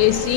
AC,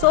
100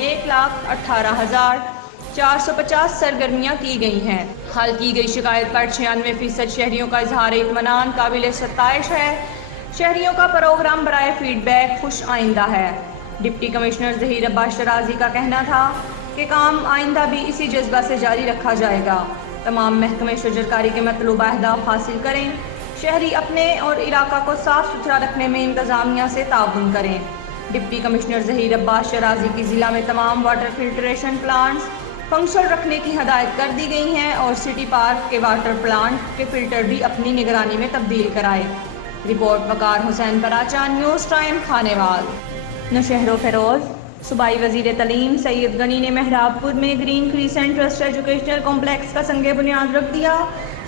1,18,000 450 سرگرمیاں کی گئی ہیں۔ حل کی گئی شکایت پر 96% شہریوں کا اظہار اطمینان قابل ستائش ہے۔ شہریوں کا پروگرام برائے فیڈ بیک خوش آئندہ ہے۔ ڈپٹی کمشنر ظہیر عباس شرازی کا کہنا تھا کہ کام آئندہ بھی اسی جذبہ سے جاری رکھا جائے گا۔ تمام محکمے شجرکاری کے مطلوبہ اہداف حاصل کریں۔ شہری اپنے اور علاقہ کو صاف ستھرا رکھنے میں انتظامیہ سے تعاون کریں۔ ڈپٹی کمشنر ظہیر عباس شرازی کی ضلع میں تمام واٹر فلٹریشن پلانٹس فنکشنل رکھنے کی ہدایت کر دی گئی ہیں اور سٹی پارک کے واٹر پلانٹ کے فلٹر بھی اپنی نگرانی میں تبدیل کرائے۔ رپورٹ وقار حسین پراچا، نیوز ٹائم کھانے وال۔ نوشہر و فیروز۔ صوبائی وزیر تعلیم سید غنی نے مہراب پور میں green crescent trust educational complex کا سنگ بنیاد رکھ دیا۔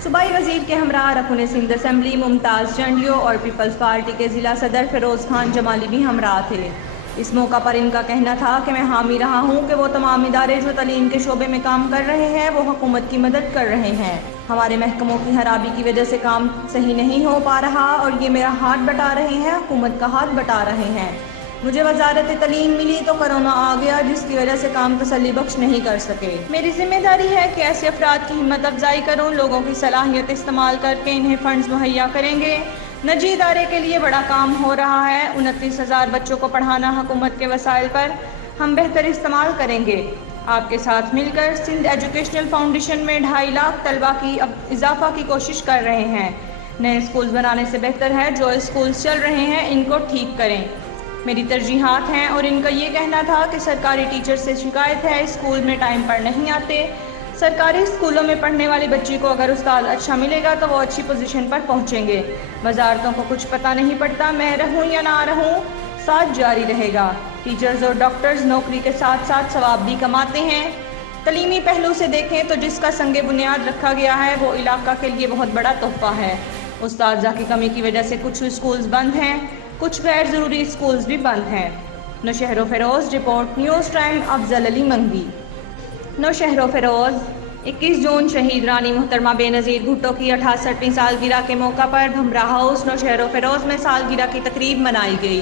صوبائی وزیر کے ہمراہ رکن سندھ اسمبلی ممتاز چنڈیو اور پیپلز پارٹی کے ضلع صدر فیروز خان جمالی بھی ہمراہ تھے۔ اس موقع پر ان کا کہنا تھا کہ میں حامی رہا ہوں کہ وہ تمام ادارے جو تعلیم کے شعبے میں کام کر رہے ہیں وہ حکومت کی مدد کر رہے ہیں۔ ہمارے محکموں کی خرابی کی وجہ سے کام صحیح نہیں ہو پا رہا اور یہ میرا ہاتھ بٹا رہے ہیں، حکومت کا ہاتھ بٹا رہے ہیں۔ مجھے وزارت تعلیم ملی تو کرونا آ گیا جس کی وجہ سے کام تسلی بخش نہیں کر سکے۔ میری ذمہ داری ہے کہ ایسے افراد کی ہمت افزائی کروں، لوگوں کی صلاحیت استعمال کر کے انہیں فنڈز مہیا کریں گے۔ نجی ادارے کے لیے بڑا کام ہو رہا ہے۔ 29,000 بچوں کو پڑھانا حکومت کے وسائل پر ہم بہتر استعمال کریں گے۔ آپ کے ساتھ مل کر سندھ ایجوکیشنل فاؤنڈیشن میں 2.5 لاکھ طلبہ کی اضافہ کی کوشش کر رہے ہیں۔ نئے اسکولز بنانے سے بہتر ہے جو اسکولز چل رہے ہیں ان کو ٹھیک کریں۔ میری ترجیحات ہیں اور ان کا یہ کہنا تھا کہ سرکاری ٹیچر سے شکایت ہے، اسکول میں ٹائم پر نہیں آتے۔ سرکاری اسکولوں میں پڑھنے والی بچی کو اگر استاد اچھا ملے گا تو وہ اچھی پوزیشن پر پہنچیں گے۔ وزارتوں کو کچھ پتہ نہیں پڑتا، میں رہوں یا نہ رہوں، ساتھ جاری رہے گا۔ ٹیچرز اور ڈاکٹرز نوکری کے ساتھ ساتھ ثواب بھی کماتے ہیں۔ تعلیمی پہلو سے دیکھیں تو جس کا سنگ بنیاد رکھا گیا ہے وہ علاقہ کے لیے بہت بڑا تحفہ ہے۔ اساتذہ کی کمی کی وجہ سے کچھ اسکولز بند ہیں، کچھ غیر ضروری اسکولز بھی بند ہیں۔ نوشہر و فیروز۔ رپورٹ نیوز ٹائم افضل علی منگی۔ نوشہر و فیروز۔ 21 جون شہید رانی محترمہ بے نظیر بھٹو کی 68ویں سالگرہ کے موقع پر بھمرہ ہاؤس نوشہر و فیروز میں سالگرہ کی تقریب منائی گئی۔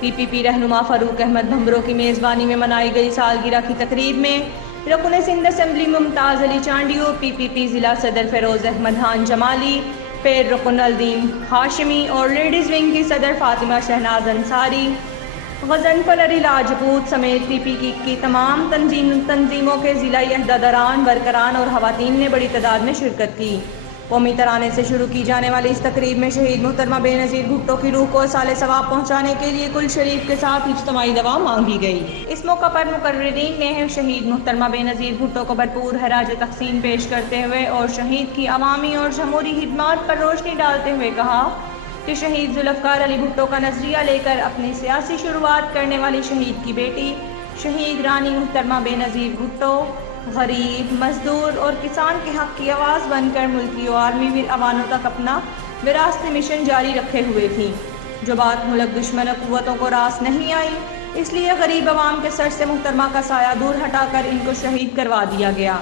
پی پی پی رہنما فاروق احمد بھمرو کی میزبانی میں منائی گئی سالگرہ کی تقریب میں رکن سندھ اسمبلی ممتاز علی چانڈیو، پی پی پی ضلع صدر فیروز احمد خان جمالی، پیر رکن الدین ہاشمی اور لیڈیز ونگ کی صدر فاطمہ شہناز انصاری، غضنفر علی لاجپوت سمیت پی پی کی تمام تنظیموں کے ضلعی عہدیداران، ورکران اور خواتین نے بڑی تعداد میں شرکت کی۔ قومی ترانے سے شروع کی جانے والی اس تقریب میں شہید محترمہ بے نظیر بھٹو کی روح کو اصالِ ثواب پہنچانے کے لیے کل شریف کے ساتھ اجتماعی دعا مانگی گئی۔ اس موقع پر مقررین نے شہید محترمہ بے نظیر بھٹو کو بھرپور خراج تحسین پیش کرتے ہوئے اور شہید کی عوامی اور جمہوری خدمات پر روشنی ڈالتے ہوئے کہا کہ شہید ذوالفقار علی بھٹو کا نظریہ لے کر اپنی سیاسی شروعات کرنے والی شہید کی بیٹی شہید رانی محترمہ بے نظیر بھٹو غریب، مزدور اور کسان کے حق کی آواز بن کر ملکی و عالمی عواموں تک اپنا وراثتی مشن جاری رکھے ہوئے تھی، جو بات ملک دشمن قوتوں کو راس نہیں آئی۔ اس لیے غریب عوام کے سر سے محترمہ کا سایہ دور ہٹا کر ان کو شہید کروا دیا گیا۔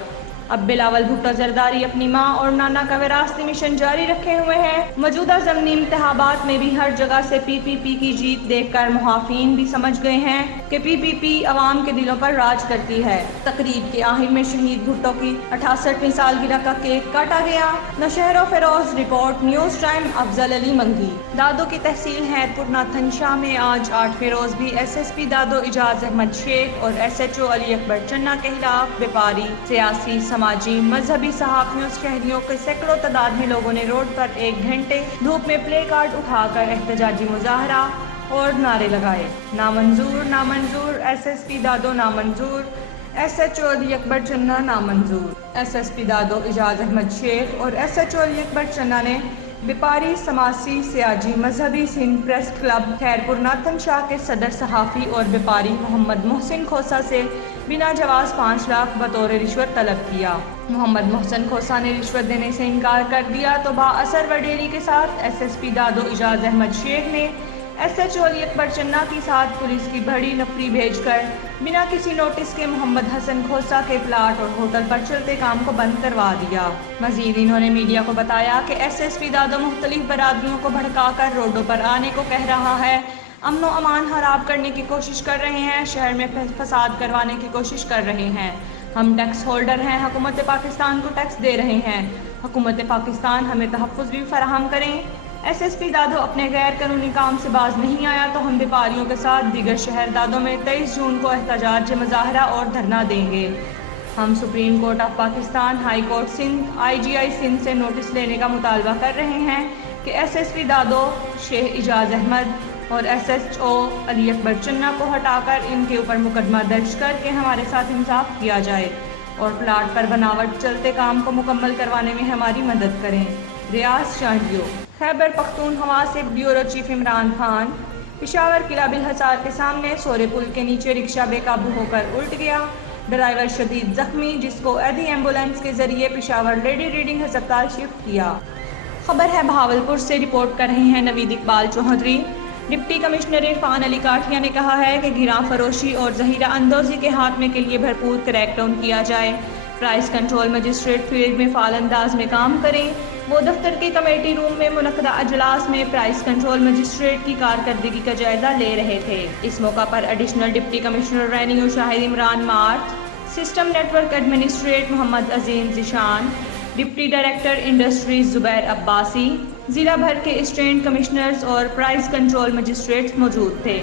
اب بلاول بھٹو زرداری اپنی ماں اور نانا کا وراثتی مشن جاری رکھے ہوئے ہیں۔ موجودہ ضمنی انتخابات میں بھی ہر جگہ سے پی پی پی کی جیت دیکھ کر محافین بھی سمجھ گئے ہیں کہ پی پی پی عوام کے دلوں پر راج کرتی ہے۔ تقریب کے آخر میں شہید بھٹو کی 68ویں سالگرہ کا کیک کاٹا گیا۔ نوشہر و فیروز۔ رپورٹ نیوز ٹائم افضل علی منگی۔ دادو کی تحصیل حیدرپور ناتھن شاہ میں آج 8 فیروز بھی ایس ایس پی دادو اعجاز احمد شیخ اور ایس ایچ او علی اکبر چنہ کے خلاف بیپاری، سیاسی، سماجی، مذہبی، صحافیوں، شہریوں کے سینکڑوں تعداد میں لوگوں نے روڈ پر 1 گھنٹے دھوپ میں پلے کارڈ اٹھا کر احتجاجی مظاہرہ اور نعرے لگائے۔ نامنظور، نامنظور، ایس ایس پی دادو نامنظور، ایس ایچ او علی اکبر چنہ نامنظور۔ ایس ایس پی دادو اعجاز احمد شیخ اور ایس ایچ او علی اکبر چنہ نے بیپاری، سماسی، سیاسی، مذہبی سندھ پریس کلب خیرپور ناتھن شاہ کے صدر صحافی اور بیپاری محمد محسن کھوسہ سے بنا جواز 5 لاکھ بطور رشوت طلب کیا۔ محمد محسن کھوسہ نے رشوت دینے سے انکار کر دیا تو بااثر وڈیری کے ساتھ ایس ایس پی دادو اعجاز احمد شیخ نے ایس ایچ او علی اکبر چنہ کے ساتھ پولیس کی بڑی نفری بھیج کر بنا کسی نوٹس کے محمد حسن کھوسہ کے پلاٹ اور ہوٹل پر چلتے کام کو بند کروا دیا۔ مزید انہوں نے میڈیا کو بتایا کہ ایس ایس پی دادو مختلف برادریوں کو بھڑکا کر روڈوں پر آنے کو کہہ رہا ہے، امن و امان خراب کرنے کی کوشش کر رہے ہیں، شہر میں فساد کروانے کی کوشش کر رہے ہیں۔ ہم ٹیکس ہولڈر ہیں، حکومت پاکستان کو ٹیکس دے رہے ہیں، حکومت پاکستان ہمیں تحفظ بھی فراہم کریں۔ ایس ایس پی دادو اپنے غیر قانونی کام سے باز نہیں آیا تو ہم بیپاریوں کے ساتھ دیگر شہر دادو میں 23 جون کو احتجاج مظاہرہ اور دھرنا دیں گے۔ ہم supreme court of Pakistan, high court Sindh, IGI Sindh سے نوٹس لینے کا مطالبہ کر رہے ہیں کہ SSP دادو شیخ اعجاز احمد اور SHO علی اکبر چنہ کو ہٹا کر ان کے اوپر مقدمہ درج کر کے ہمارے ساتھ انصاف کیا جائے اور پلاٹ پر بناوٹ چلتے کام کو مکمل کروانے میں ہماری مدد کریں۔ ریاض شاہیو۔ خیبر پختونخوا سے بیورو چیف عمران خان۔ پشاور قلعہ بالحصار کے سامنے سورے پل کے نیچے رکشہ بے قابو ہو کر الٹ گیا، ڈرائیور شدید زخمی، جس کو ایدھی ایمبولینس کے ذریعے پشاور لیڈی ریڈنگ ہسپتال شفٹ کیا۔ خبر ہے بہاولپور سے، رپورٹ کر رہے ہیں نوید اقبال چوہدری۔ ڈپٹی کمشنر عرفان علی کاٹھیا نے کہا ہے کہ گراں فروشی اور ذخیرہ اندوزی کے خاتمے کے لیے بھرپور کریک ڈاؤن کیا جائے، پرائس کنٹرول مجسٹریٹ فیلڈ میں فعال انداز میں کام کریں۔ وہ دفتر کے کمیٹی روم میں منعقدہ اجلاس میں پرائس کنٹرول مجسٹریٹ کی کارکردگی کا جائزہ لے رہے تھے۔ اس موقع پر ایڈیشنل ڈپٹی کمشنر ریونیو شاہد Imran مارتھ، system net work administrate محمد عظیم ذیشان، ڈپٹی ڈائریکٹر انڈسٹریز زبیر عباسی، ضلع بھر کے اسسٹنٹ کمشنرز اور پرائس کنٹرول مجسٹریٹس موجود تھے۔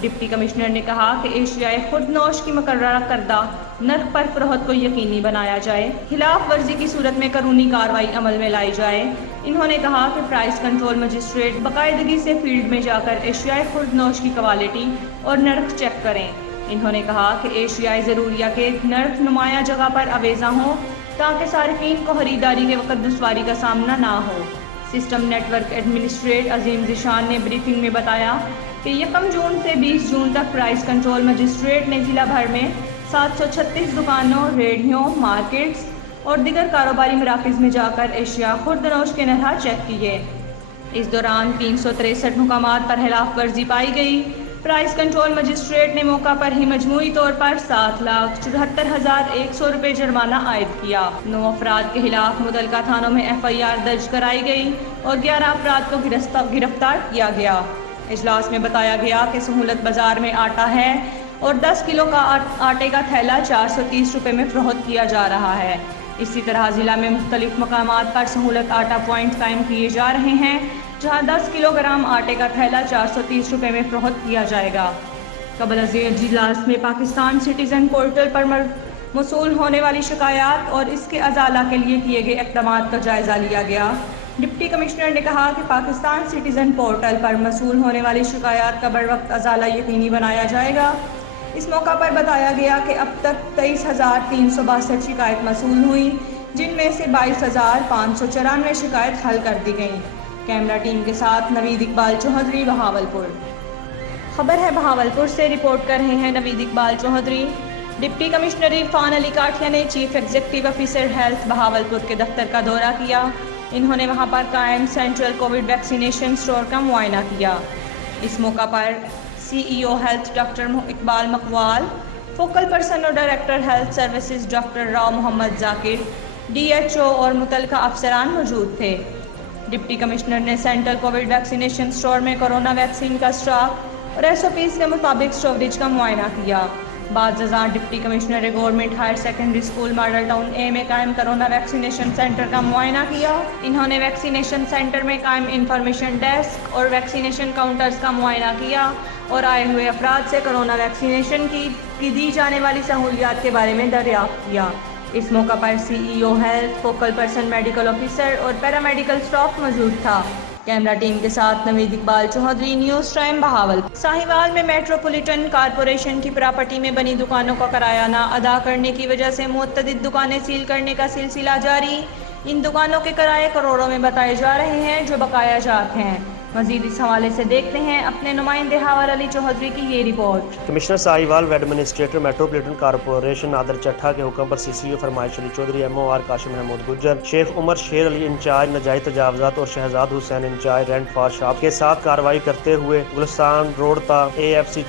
ڈپٹی کمشنر نے کہا کہ ایشیائے خود نوش کی مقررہ کردہ نرخ پر فروخت کو یقینی بنایا جائے، خلاف ورزی کی صورت میں قانونی کارروائی عمل میں لائی جائے۔ انہوں نے کہا کہ پرائس کنٹرول مجسٹریٹ باقاعدگی سے فیلڈ میں جا کر ایشیائے خود نوش کی کوالٹی اور نرخ چیک کریں۔ انہوں نے کہا کہ ایشیائے ضروریہ کے نرخ نمایاں جگہ پر آویزاں ہوں تاکہ صارفین کو خریداری کے وقت دشواری کا سامنا نہ ہو۔ سسٹم نیٹ ورک ایڈمنسٹریٹ عظیم ذیشان نے بریفنگ میں بتایا کہ 1 جون سے 20 جون تک پرائس کنٹرول مجسٹریٹ نے ضلع بھر میں 736 دکانوں، ریڑھیوں، مارکیٹس اور دیگر کاروباری مراکز میں جا کر اشیاء خوردنوش کے نرخ چیک کیے۔ اس دوران 363 مقامات پر خلاف ورزی پائی گئی۔ پرائس کنٹرول مجسٹریٹ نے موقع پر ہی مجموعی طور پر 7,74,100 روپے جرمانہ عائد کیا۔ 9 افراد کے خلاف متعلقہ تھانوں میں FIR درج کرائی گئی اور 11 افراد کو گرفتار کیا گیا۔ اجلاس میں بتایا گیا کہ سہولت بازار میں آٹا ہے اور 10 کلو کا آٹے کا تھیلا 430 روپے میں فروخت کیا جا رہا ہے۔ اسی طرح ضلع میں مختلف مقامات پر سہولت آٹا پوائنٹ قائم کیے جا رہے ہیں جہاں 10 کلو گرام آٹے کا تھیلا 430 روپے میں فروخت کیا جائے گا۔ قبل از اجلاس میں پاکستان سٹیزن پورٹل پر موصول ہونے والی شکایات اور اس کے ازالہ کے لیے کیے گئے اقدامات کا جائزہ لیا گیا۔ ڈپٹی کمشنر نے کہا کہ پاکستان سٹیزن پورٹل پر موصول ہونے والی شکایات کا بروقت ازالہ یقینی بنایا جائے گا۔ اس موقع پر بتایا گیا کہ اب تک 23,362 شکایت موصول ہوئی، جن میں سے 22,594 شکایت حل کر دی گئیں۔ کیمرہ ٹیم کے ساتھ نوید اقبال چوہدری، بہاولپور۔ خبر ہے بہاولپور سے، رپورٹ کر رہے ہیں نوید اقبال چوہدری۔ ڈپٹی کمشنر عرفان علی کاٹھیا نے chief executive officer health Bahawalpur کے دفتر کا دورہ کیا۔ انہوں نے وہاں پر قائم سینٹرل کووڈ ویکسینیشن اسٹور کا معائنہ کیا۔ اس موقع پر CEO ہیلتھ ڈاکٹر اقبال مقوال، فوکل پرسن اور director health services doctor Rao Muhammad Zakir, DHO اور متعلقہ افسران موجود تھے۔ ڈپٹی کمشنر نے سینٹرل کووڈ ویکسینیشن اسٹور میں کورونا ویکسین کا اسٹاک اور SOPs کے مطابق اسٹوریج کا معائنہ کیا۔ بعد ازاں ڈپٹی کمشنر نے government higher secondary school model town A میں قائم کورونا ویکسینیشن سینٹر کا معائنہ کیا۔ انہوں نے ویکسینیشن سینٹر میں قائم انفارمیشن ڈیسک اور ویکسینیشن کاؤنٹرز کا معائنہ کیا اور آئے ہوئے افراد سے کورونا ویکسینیشن کی دی جانے والی سہولیات کے بارے میں دریافت کیا۔ اس موقع پر CEO health, focal person medical officer اور پیرامیڈیکل اسٹاف موجود تھا۔ کیمرہ ٹیم کے ساتھ نوید اقبال چوہدری، نیوز ٹائم بہاولپور۔ ساہیوال میں میٹروپولیٹن کارپوریشن کی پراپرٹی میں بنی دکانوں کا کرایہ نہ ادا کرنے کی وجہ سے متعدد دکانیں سیل کرنے کا سلسلہ جاری۔ ان دکانوں کے کرائے کروڑوں میں بتائے جا رہے ہیں جو بقایا جات ہیں۔ مزید اس حوالے سے دیکھتے ہیں اپنے نمائندے ہاور علی چوہدری کی یہ رپورٹ۔ کمشنر ساہیوال و ایڈمنسٹریٹر میٹروپولیٹن کارپوریشن نادر چٹھا کے حکم پر CCO فرمائش علی چودھری، MOR کاشم محمود گجر، شیخ عمر شیر علی انچارج ناجائز تجاوزات اور شہزاد حسین انچارج رینٹ فار شاپ کے ساتھ کارروائی کرتے ہوئے گلستان روڈ تا AFC